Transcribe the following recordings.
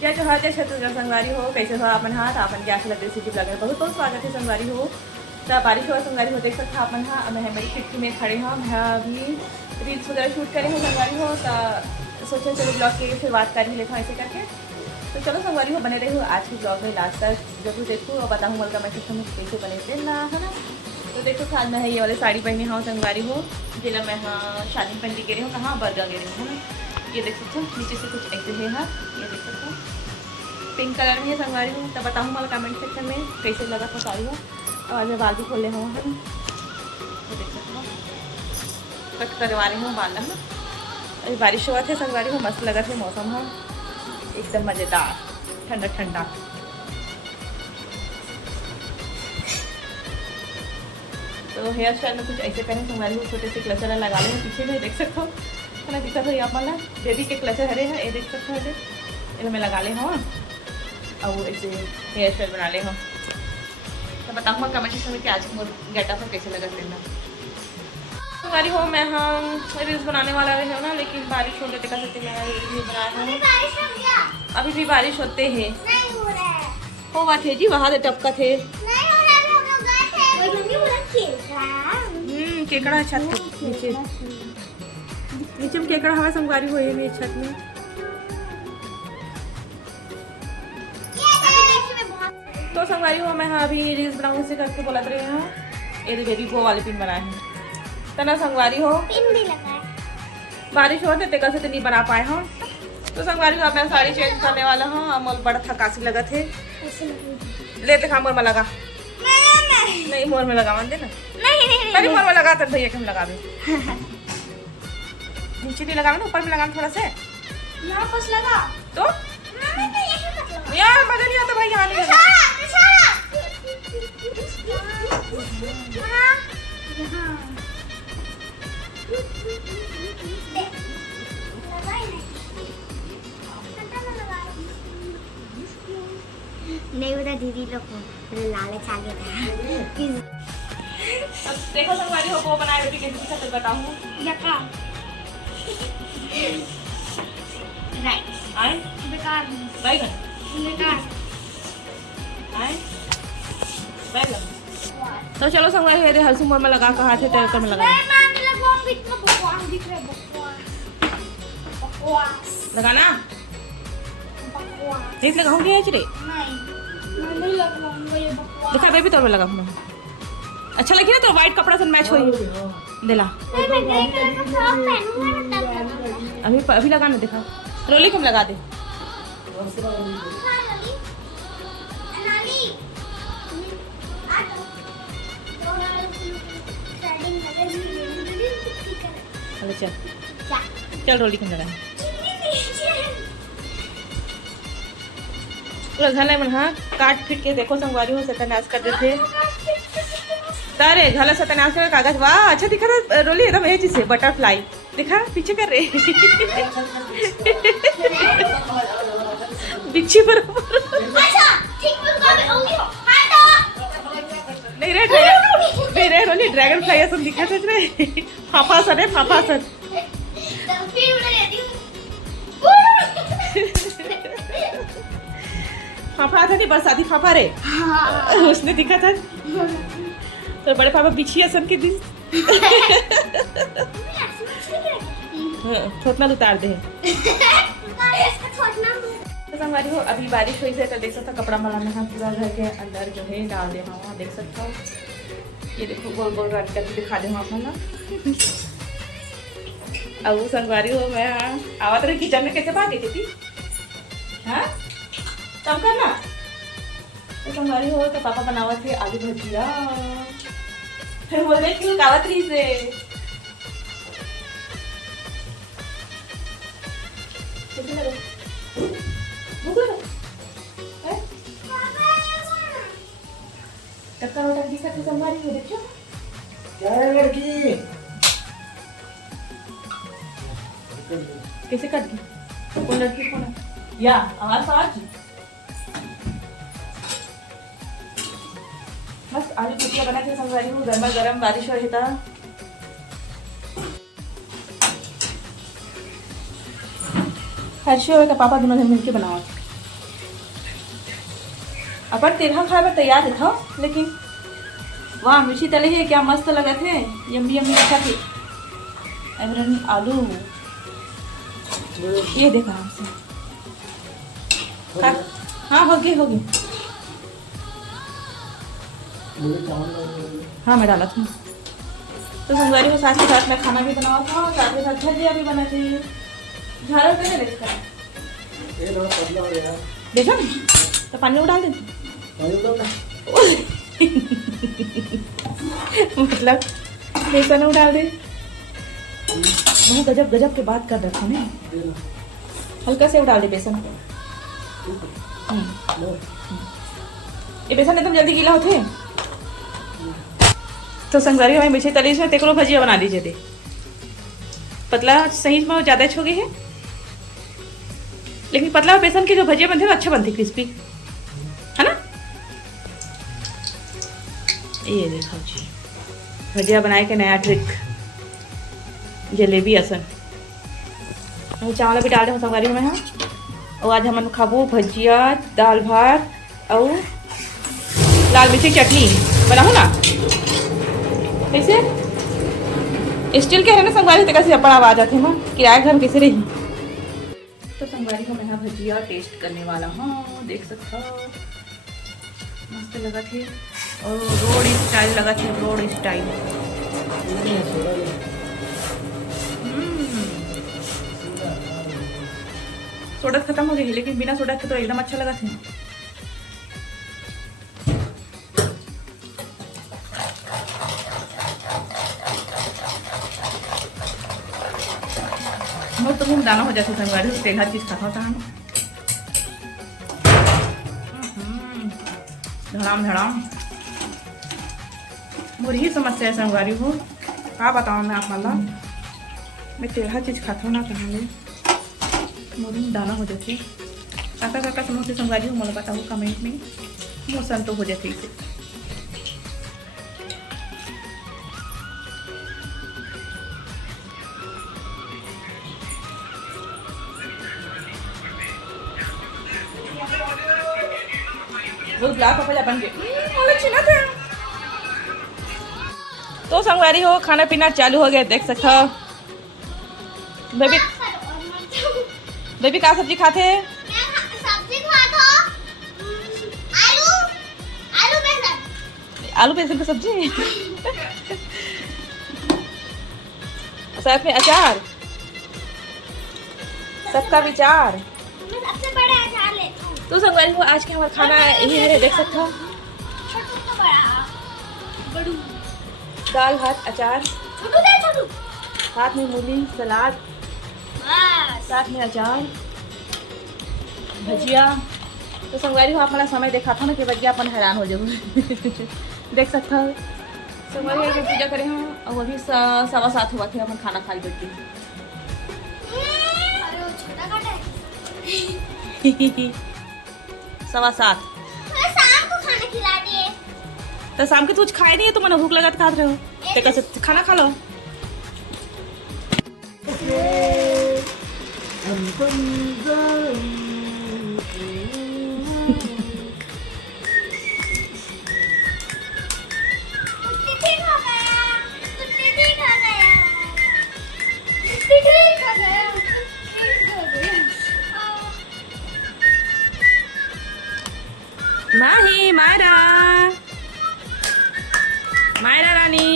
जय जोहार जय छत्तीसगढ़ संगवारी हो। कैसे हो अपन हाथ अपन क्या लग रही सिटी ब्लॉग में बहुत बहुत स्वागत है संगवारी हो। तब बारिश हुआ संगवारी हो देख सकता अपन हाँ मैं मेरी खिड़की में खड़े हाँ मैं अभी रील्स वगैरह शूट करे हैं संगवारी हो। तो सोचे चलो ब्लॉग की शुरुआत कर ही लेता हूँ ऐसे करके। तो चलो संगवारी हो बने रही हो आज की ब्लॉग में लास्ट तक जरूर देखूँ और बताऊँ मल का मैं सिस्टम कैसे बने थे ना है ना। तो देखो खाद में है ये वाले साड़ी पहनी हाँ संगवारी हो जिला मैं हाँ शादी पहन के गिरी हूँ कहाँ बर्गा गिरी हूँ है ना। ये देख सकते हो नीचे से कुछ ऐसे है हाँ ये देख सकते हो पिंक कलर में है संगवारी हूँ। तब बताऊँ मैं कमेंट सेक्शन में कैसे लगा था साड़ी हो। और मैं बाल भी खोले हुआ है ये देख सकते हो कट करवा रही हूँ बाल है ना। अभी बारिश हुआ थे संगवारी हो मस्त लगा थे मौसम हाँ एकदम मज़ेदार ठंडा ठंडा। तो हेयर स्टाइल में कुछ ऐसे करें संगवारी हो छोटे से क्लचर लगा लें पीछे में देख सकते हो है ना। दिखा था यहाँ पर ना बेबी के क्लचर हरे हैं ये देख सकते हो ये मैं लगा ले हाँ और वो ऐसे हेयर स्टाइल बना ले हाँ। तो बताऊँगा कमेंट सेक्शन में कि आज गेटअप में कैसे लगा ट्रेंड संगवारी हो। मैं हाँ रील्स बनाने वाला रहे हो ना लेकिन बारिश हो गई दिखा सकते मैं रील्स नहीं बनाया हूँ। अभी भी बारिश होते हैं हो बात है जी वहाँ से टपका थे केकड़ा छत नीचे नीचे में केकड़ा हवा संगवारी हुई है छत में। तो संगवारी हो मैं हाँ अभी रील्स बनाऊँ से करके बोला रहे हैं ये बेबी को वाले पिन बनाए हैं तना संगवारी हो पिन भी लगाए बारिश हो तो कल से नहीं बना पाए हाँ। तो संगवारी हो मैं साड़ी चेंज करने वाला हूँ अमोल बड़ा थकासी लगा थे लेते खा मोर में लगा नहीं मोर में लगा मान दे ना नहीं मोर में लगा तब भैया के हम लगा दे नीचे नहीं लगा ना ऊपर में लगा थोड़ा से यहाँ पास लगा तो यार मजा नहीं आता भाई यहाँ नहीं लगा नहीं बता दीदी लोग को लालच आ गया था। अब देखो संगवारी हो वो बनाए बेटी कैसे दिखा तो बताऊँ यका राइट आए बेकार बैगन बेकार आए बैगन। तो चलो संगवारी है हल्सू मोर में लगा कहा थे तेरे में लगा लगाना नहीं लगाऊंगी आज रे नहीं लगाऊंगा ये बकवास। दिखा बेबी तो लगा मैं अच्छा लगी ना तो वाइट कपड़ा से मैच हुई दिला मैं ग्रे कलर का फ्रॉक पहनूंगा ना तब अभी अभी लगाना दिखा रोली कम लगा दे चल चल रोली कम लगा पूरा घर में हाँ काट फिट के देखो संगवारी हो सत्यानाश कर देते तारे घाला सत्यानाश का कागज वाह अच्छा दिखा था रोली एकदम ये चीज से बटरफ्लाई दिखा पीछे कर रहे बिच्छी पर नहीं रे नहीं रे रोली ड्रैगन फ्लाई ऐसा दिखा था रे फाफा सर है फाफा सर फाफा था नहीं बरसाती फाफा रे उसने दिखा था तो बड़े पापा बिछी असन के दिन छोटना उतार दे संगवारी हो अभी बारिश हुई से तो देख सकता कपड़ा मलाना है पूरा घर के अंदर जो है डाल दे हाँ देख सकता हूँ ये देखो गोल गोल रन करके दिखा दे अपना ना। अब संगवारी हो मैं आवा तेरे किचन में कैसे भाग गई थी हाँ तब करना तो संगवारी हो तो पापा बनावा थे आलू भजिया फिर बोल रहे क्यों गावत रही से टक्कर वोटर दिखा थी संगवारी हो देखो क्या है लड़की कैसे कट गई कौन लड़की कौन है या आवाज आ रही बस आलू भुजिया बना के संगवारी हूँ गर्मा गर्म बारिश हो रही था हर्षी और पापा दोनों ने मिलके बनाओ अपन तेरहा खाए बर तैयार है था, लेकिन वाह मिर्ची तले है क्या मस्त लगा थे, यम्मी यम्मी अच्छा थे। अमरन आलू ये देख आराम से हाँ हो गई हाँ मैं डाला था। तो संगवारी को साथ के साथ मैं खाना भी बनाया था, साथ के साथ भजिया भी बना थी। झाड़ा पे नहीं देखा देखा तो पानी में डाल दे मतलब बेसन में डाल दे। बहुत गजब गजब के बात कर रखा ने, हल्का से डाल दे बेसन। ये बेसन एकदम जल्दी गीला होते। तो संगवारी हमें मिर्ची तली से तेको भजिया बना दीजिए दे। पतला सही में ज़्यादा अच्छी हो गई है, लेकिन पतला बेसन की जो भजिया बनती है अच्छा बनती क्रिस्पी है ना। ये देखो जी भजिया बनाए के नया ट्रिक जलेबी असन। चावल भी डाल दे संगवारी में। हाँ और आज हम खाबू भजिया दाल भात और लाल मिर्ची चटनी बनाऊँ ना। कैसे स्टील के है ना संगवारी, तो कैसे अपन आवाज आते हैं किराए घर में कैसे रही। तो संगवारी को मैं भजिया टेस्ट करने वाला हूँ, देख सकता हो मस्त लगा थे और रोड स्टाइल लगा थे, रोड स्टाइल। सोडा खत्म हो गई, लेकिन बिना सोडा के तो एकदम अच्छा लगा था। तो मुँह दाना हो जाता संगवारी, तेल हर चीज खाता था। धड़ाम धड़ाम मोरी ही समस्या है संगवारी हो, क्या बताऊँ मैं आप माला। मैं तेल हर चीज खाता हूँ ना, कहाँ मोरी में दाना हो जाती। काका काका समझते संगवारी हो, मैं बताऊँ कमेंट में, मौसम तो हो जाती इसे। वो ब्लैक पपैया बन गए थे। तो संगवारी हो खाना पीना चालू हो गया, देख सकते हो। बेबी बेबी का सब्जी खाते हैं? आलू बेसन की सब्जी साथ में अचार, सबका विचार। तो संगवारी को आज के हमारा खाना यही है, देख सकते हो। दाल भात अचार, साथ में मूली सलाद, साथ में अचार भजिया। तो संगवारी को आप हमारा समय देखा था ना कि भजिया अपन हैरान हो जाओ। देख सकते हो संगवारी को पूजा करे हम, और वो भी 7:15 हुआ थे अपन खाना खा बैठी। सवा 7 शाम को खाना खिला दिए। तो शाम के कुछ खाए नहीं है तो मैंने भूख लगा खा रहे हो, तो कैसे खाना खा लो। माही मायरा मायरा रानी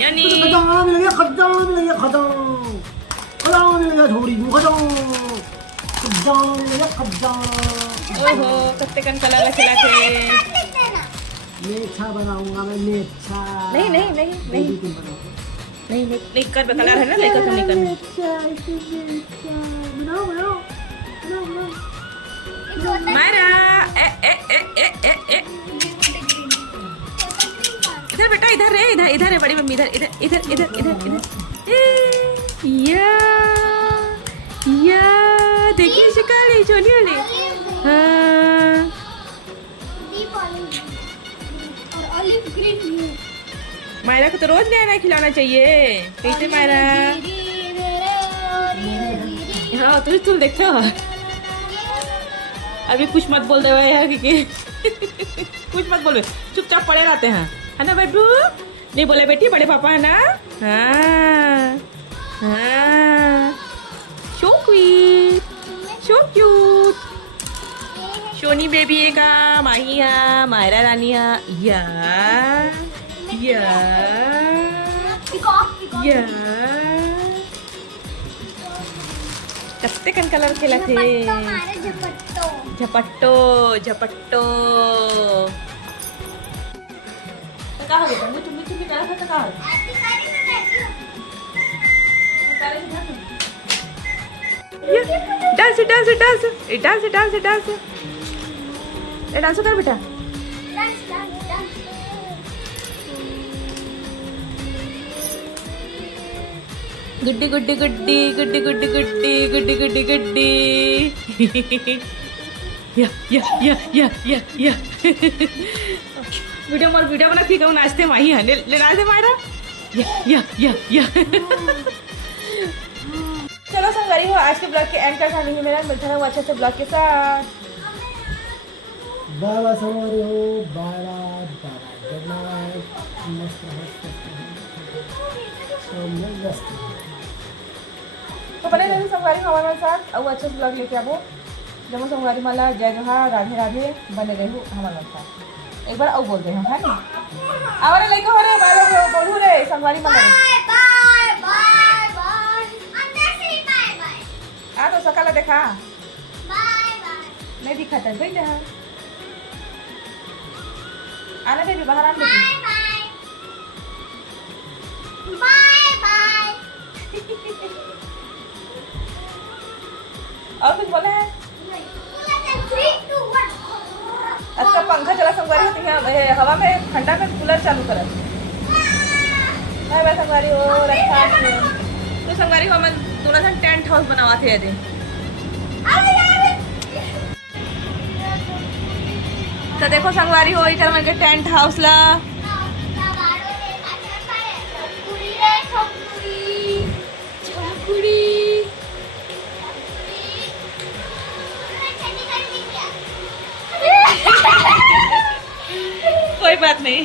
यानी ओहो कत्ते कन कलर खिला के मेछा बनाऊंगा मैं, मेछा। नहीं नहीं नहीं नहीं नहीं नहीं कर कलर है ना, लेकर तो नहीं करना। मायरा ए ए ए ए ए ए इधर बेटा, इधर रे, इधर इधर है बड़ी मम्मी, इधर इधर इधर इधर इधर इधर। या देखिए शिकारी चोली वाली। हाँ मायरा को तो रोज नया नया खिलाना चाहिए। कैसे मायरा? हाँ तुम देखते हो। अभी कुछ मत बोल दे यार क्योंकि कुछ मत बोल, चुपचाप पड़े रहते हैं, है ना बेटू? नहीं बोले बेटी, बड़े पापा है ना? हाँ हाँ, सो क्यूट, सो क्यूट। सोनी बेबी है का, माहिया, मायरा रानिया, या कस्ते कन कलर केला थे। झपट्टो झपट्टो का हो गया? मुझे मुझे भी करा था का हो? Dance dance dance dance dance dance dance कर बेटा। गुड्डी गुड्डी गुड्डी गुड्डी गुड्डी गुड्डी गुड्डी गुड्डी गुड्डी या या या या या या वीडियो बना थी कहूँ नाचते माही है ले नाचते मायरा या या या चलो संगवारी हो, आज के ब्लॉग के एंड का खाने ही मेरा मिलता है वो अच्छे से ब्लॉग के साथ। बाय बाय संगवारी हो, बाय बाय गुड नाइट। तो बने रहिए संगवारी हमारे साथ और अच्छे से ब्लॉग लेके आवो। जब संगवारी माला जय जोहार, राधे राधे, बने रहो हमारे साथ। एक बार और बोल दे हम, है ना? आवारे लेके हो रे, बाय बाय बोलू रे संगवारी माला। आ तो सकाल देखा नहीं दिखाता है भाई। आने दे भी बाहर, आने दे। और कुछ बोले हैं? अच्छा पंखा चला संगवारी होती है हवा में, ठंडा में कूलर चालू करा। बाय बाय संगवारी हो, रखा तो संगवारी हो। मैं दोनों जन टेंट हाउस बनावा थे यदि तो देखो संगवारी हो इधर मन के टेंट हाउस ला कोई बात नहीं।